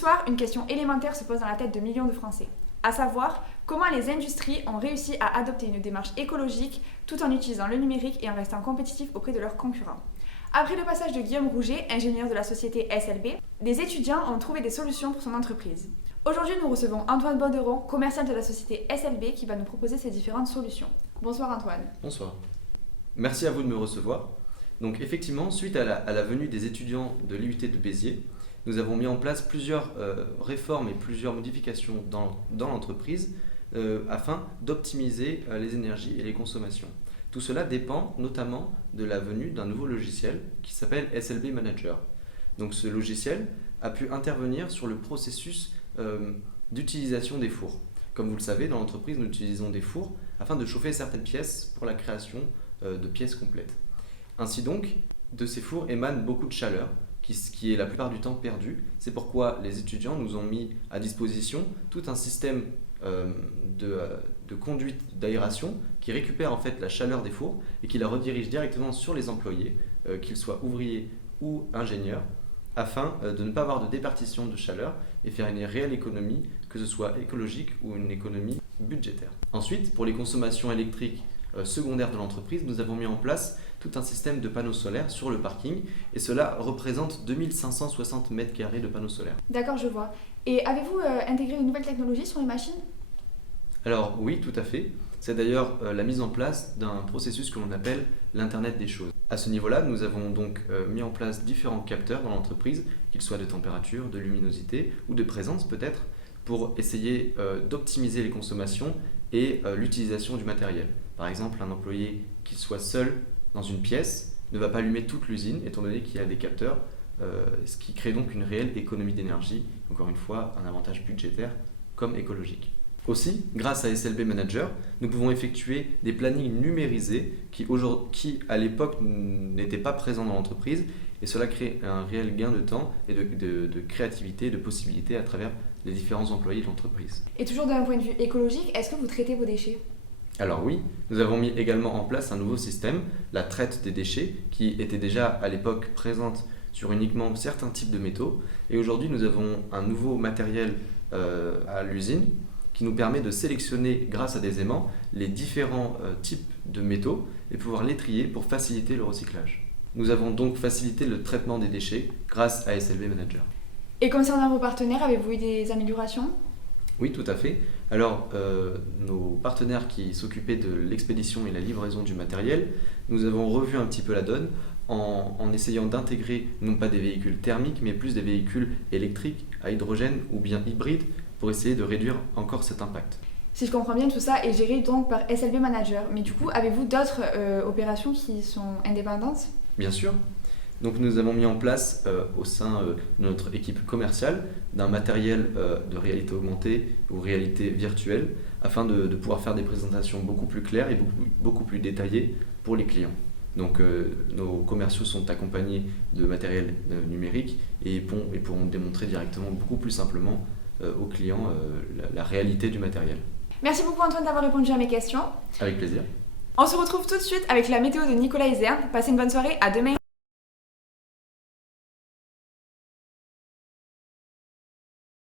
soir, une question élémentaire se pose dans la tête de millions de Français, à savoir comment les industries ont réussi à adopter une démarche écologique tout en utilisant le numérique et en restant compétitifs auprès de leurs concurrents. Après le passage de Guillaume Rouget, ingénieur de la société SLB, des étudiants ont trouvé des solutions pour son entreprise. Aujourd'hui, nous recevons Antoine Bauderon, commercial de la société SLB, qui va nous proposer ces différentes solutions. Bonsoir Antoine. Bonsoir. Merci à vous de me recevoir. Donc effectivement, suite à la venue des étudiants de l'IUT de Béziers, nous avons mis en place plusieurs réformes et plusieurs modifications dans l'entreprise afin d'optimiser les énergies et les consommations. Tout cela dépend notamment de la venue d'un nouveau logiciel qui s'appelle SLB Manager. Donc ce logiciel a pu intervenir sur le processus d'utilisation des fours. Comme vous le savez, dans l'entreprise, nous utilisons des fours afin de chauffer certaines pièces pour la création de pièces complètes. Ainsi donc, de ces fours émane beaucoup de chaleur, qui est la plupart du temps perdue. C'est pourquoi les étudiants nous ont mis à disposition tout un système de conduite d'aération qui récupère en fait la chaleur des fours et qui la redirige directement sur les employés, qu'ils soient ouvriers ou ingénieurs, afin de ne pas avoir de déperdition de chaleur et faire une réelle économie, que ce soit écologique ou une économie budgétaire. Ensuite, pour les consommations électriques secondaires de l'entreprise, nous avons mis en place tout un système de panneaux solaires sur le parking et cela représente 2560 m² de panneaux solaires. D'accord, je vois. Et avez-vous intégré une nouvelle technologie sur les machines ? Alors oui, tout à fait. C'est d'ailleurs la mise en place d'un processus que l'on appelle l'Internet des choses. À ce niveau-là, nous avons donc mis en place différents capteurs dans l'entreprise, qu'ils soient de température, de luminosité ou de présence peut-être, pour essayer d'optimiser les consommations et l'utilisation du matériel. Par exemple, un employé qui soit seul dans une pièce ne va pas allumer toute l'usine, étant donné qu'il y a des capteurs, ce qui crée donc une réelle économie d'énergie, encore une fois un avantage budgétaire comme écologique. Aussi, grâce à SLB Manager, nous pouvons effectuer des plannings numérisés qui à l'époque n'étaient pas présents dans l'entreprise, et cela crée un réel gain de temps et de créativité et de possibilités à travers les différents employés de l'entreprise. Et toujours d'un point de vue écologique, est-ce que vous traitez vos déchets ? Alors oui, nous avons mis également en place un nouveau système, la traite des déchets, qui était déjà à l'époque présente sur uniquement certains types de métaux. Et aujourd'hui, nous avons un nouveau matériel à l'usine qui nous permet de sélectionner, grâce à des aimants, les différents types de métaux et pouvoir les trier pour faciliter le recyclage. Nous avons donc facilité le traitement des déchets grâce à SLB Manager. Et concernant vos partenaires, avez-vous eu des améliorations ? Oui, tout à fait. Alors, nos partenaires qui s'occupaient de l'expédition et la livraison du matériel, nous avons revu un petit peu la donne en essayant d'intégrer non pas des véhicules thermiques, mais plus des véhicules électriques, à hydrogène ou bien hybrides, pour essayer de réduire encore cet impact. Si je comprends bien, tout ça est géré donc par SLB Manager. Mais du coup, avez-vous d'autres opérations qui sont indépendantes ? Bien sûr. Donc nous avons mis en place au sein de notre équipe commerciale d'un matériel de réalité augmentée ou réalité virtuelle afin de pouvoir faire des présentations beaucoup plus claires et beaucoup plus détaillées pour les clients. Donc nos commerciaux sont accompagnés de matériel numérique et pourront démontrer directement beaucoup plus simplement aux clients la réalité du matériel. Merci beaucoup Antoine d'avoir répondu à mes questions. Avec plaisir. On se retrouve tout de suite avec la météo de Nicolas Iserne. Passez une bonne soirée, à demain.